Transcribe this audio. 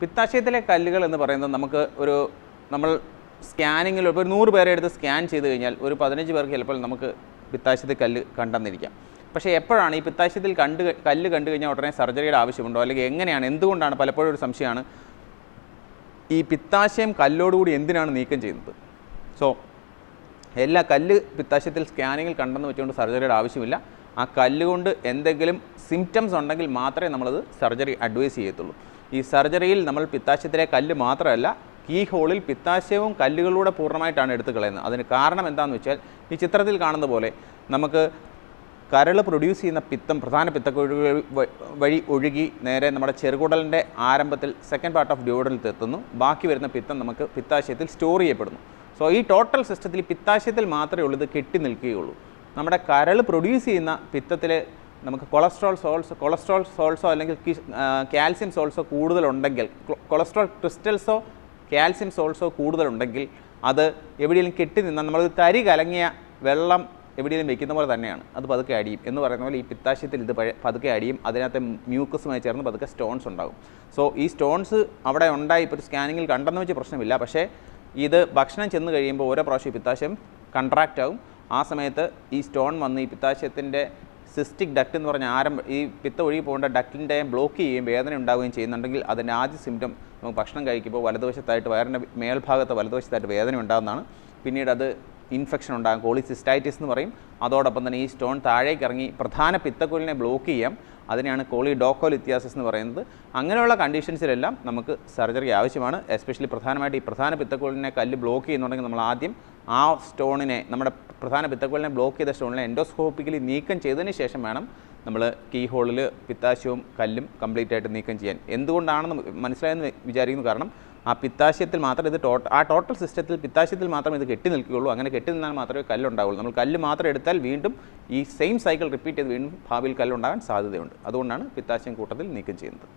പിത്താശയത്തിലെ കല്ലുകൾ എന്ന് പറയുന്നത് നമ്മൾ സ്കാനിങ്ങിൽ ഇപ്പോൾ 100 പേരെ എടുത്ത് സ്കാൻ ചെയ്ത് കഴിഞ്ഞാൽ ഒരു 15 പേർക്ക് ചിലപ്പോൾ നമുക്ക് പിത്താശയത്തിൽ കല്ല് കണ്ടെന്നിരിക്കാം. പക്ഷേ എപ്പോഴാണ് ഈ പിത്താശയത്തിൽ കല്ല് കണ്ടു കഴിഞ്ഞാൽ ഉടനെ സർജറിയുടെ ആവശ്യമുണ്ടോ, അല്ലെങ്കിൽ എങ്ങനെയാണ്, എന്തുകൊണ്ടാണ്? പലപ്പോഴും ഒരു സംശയമാണ് ഈ പിത്താശയം കല്ലോടുകൂടി എന്തിനാണ് നീക്കം ചെയ്യുന്നത്. എല്ലാ കല്ല് പിത്താശയത്തിൽ സ്കാനിങ്ങിൽ കണ്ടെന്ന് വെച്ചുകൊണ്ട് സർജറിയുടെ ആവശ്യമില്ല. ആ കല്ലുകൊണ്ട് എന്തെങ്കിലും സിംറ്റംസ് ഉണ്ടെങ്കിൽ മാത്രമേ നമ്മളത് സർജറി അഡ്വൈസ് ചെയ്യത്തുള്ളൂ. ഈ സർജറിയിൽ നമ്മൾ പിത്താശയത്തിലെ കല്ല് മാത്രമല്ല, കീ ഹോളിൽ പിത്താശയവും കല്ലുകളിലൂടെ പൂർണ്ണമായിട്ടാണ് എടുത്തു കളയുന്നത്. അതിന് കാരണം എന്താണെന്ന് വെച്ചാൽ ഈ ചിത്രത്തിൽ കാണുന്ന പോലെ നമുക്ക് കരൾ പ്രൊഡ്യൂസ് ചെയ്യുന്ന പിത്തം പ്രധാന പിത്തക്കുഴലുകൾ വഴി ഒഴുകി നേരെ നമ്മുടെ ചെറുകുടലിൻ്റെ ആരംഭത്തിൽ സെക്കൻഡ് പാർട്ട് ഓഫ് ഡ്യൂഡലിൽ എത്തുന്നു. ബാക്കി വരുന്ന പിത്തം നമുക്ക് പിത്താശയത്തിൽ സ്റ്റോർ ചെയ്യപ്പെടുന്നു. ഈ ടോട്ടൽ സിസ്റ്റത്തിൽ പിത്താശയത്തിൽ മാത്രമേ ഉള്ളൂ ഇത് കെട്ടി നിൽക്കുകയുള്ളൂ. നമ്മുടെ കരൾ പ്രൊഡ്യൂസ് ചെയ്യുന്ന പിത്തത്തിൽ നമുക്ക് കൊളസ്ട്രോൾ സോൾസോ അല്ലെങ്കിൽ കാൽസ്യം സോൾസോ കൂടുതലുണ്ടെങ്കിൽ, കൊളസ്ട്രോൾ ക്രിസ്റ്റൽസോ കാൽസ്യം സോൾസോ കൂടുതലുണ്ടെങ്കിൽ അത് എവിടെയെങ്കിലും കെട്ടി നിന്നാൽ നമ്മളൊരു തരി കലങ്ങിയ വെള്ളം എവിടെയെങ്കിലും വെക്കുന്ന പോലെ തന്നെയാണ്, അത് പതുക്കെ അടിയും എന്ന് പറയുന്ന പോലെ ഈ പിത്താശയത്തിൽ ഇത് പതുക്കെ അടിയും. അതിനകത്ത് മ്യൂക്കസുമായി ചേർന്ന് പതുക്കെ സ്റ്റോൺസ് ഉണ്ടാകും. ഈ സ്റ്റോൺസ് അവിടെ ഉണ്ടായി ഇപ്പോൾ ഒരു സ്കാനിങ്ങിൽ കണ്ടെന്ന് വെച്ച് പ്രശ്നമില്ല. പക്ഷേ ഇത് ഭക്ഷണം ചെന്ന് കഴിയുമ്പോൾ ഓരോ പ്രാവശ്യം പിത്താശയം കൺട്രാക്റ്റ് ആകും. ആ സമയത്ത് ഈ സ്റ്റോൺ വന്ന് ഈ പിത്താശയത്തിൻ്റെ സിസ്റ്റിക് ഡക്റ്റ് എന്ന് പറഞ്ഞ ഈ പിത്ത ഒഴുകി പോകേണ്ട ഡക്റ്റിൻ്റെ ബ്ലോക്ക് ചെയ്യുകയും വേദന ഉണ്ടാവുകയും ചെയ്യുന്നുണ്ടെങ്കിൽ അതിൻ്റെ ആദ്യ സിംറ്റം നമുക്ക് ഭക്ഷണം കഴിക്കുമ്പോൾ വലതുവശത്തായിട്ട് വയറിൻ്റെ മേൽഭാഗത്ത് വലതുവശത്തായിട്ട് വേദന ഉണ്ടാകുന്നതാണ്. പിന്നീട് അത് ഇൻഫെക്ഷൻ ഉണ്ടാകും, കോളിസിസ്റ്റൈറ്റിസ് എന്ന് പറയും. അതോടൊപ്പം തന്നെ ഈ സ്റ്റോൺ താഴേക്ക് ഇറങ്ങി പ്രധാന പിത്തക്കുഴലിനെ ബ്ലോക്ക് ചെയ്യാം. അതിനെയാണ് കോളിഡോക്കോലിത്യാസിസ് എന്ന് പറയുന്നത്. അങ്ങനെയുള്ള കണ്ടീഷൻസിലെല്ലാം നമുക്ക് സർജറി ആവശ്യമാണ്. എസ്പെഷ്യലി പ്രധാനമായിട്ട് ഈ പ്രധാന പിത്തക്കുഴലിനെ കല്ല് ബ്ലോക്ക് ചെയ്യുന്നുണ്ടെങ്കിൽ നമ്മൾ ആദ്യം ആ സ്റ്റോണിനെ, നമ്മുടെ പ്രധാന പിത്തക്കുഴലിനെ ബ്ലോക്ക് ചെയ്ത സ്റ്റോണിനെ എൻഡോസ്കോപ്പിക്കലി നീക്കം ചെയ്തതിന് ശേഷം വേണം നമ്മൾ കീ ഹോളിൽ പിത്താശയവും കല്ലും കംപ്ലീറ്റ് ആയിട്ട് നീക്കം ചെയ്യാൻ. എന്തുകൊണ്ടാണെന്ന് മനസ്സിലായെന്ന് വിചാരിക്കുന്നു. കാരണം ആ പിത്താശയത്തിൽ മാത്രം ഇത് ടോട്ടൽ സിസ്റ്റത്തിൽ പിത്താശയത്തിൽ മാത്രം ഇത് കെട്ടി നിൽക്കുകയുള്ളൂ. അങ്ങനെ കെട്ടി നിന്നാൽ മാത്രമേ കല്ലുണ്ടാവുള്ളൂ. നമ്മൾ കല്ല് മാത്രം എടുത്താൽ വീണ്ടും ഈ സെയിം സൈക്കിൾ റിപ്പീറ്റ് ചെയ്ത് വീണ്ടും ഭാവിയിൽ കല്ലുണ്ടാകാൻ സാധ്യതയുണ്ട്. അതുകൊണ്ടാണ് പിത്താശയം കൂട്ടത്തിൽ നീക്കം ചെയ്യുന്നത്.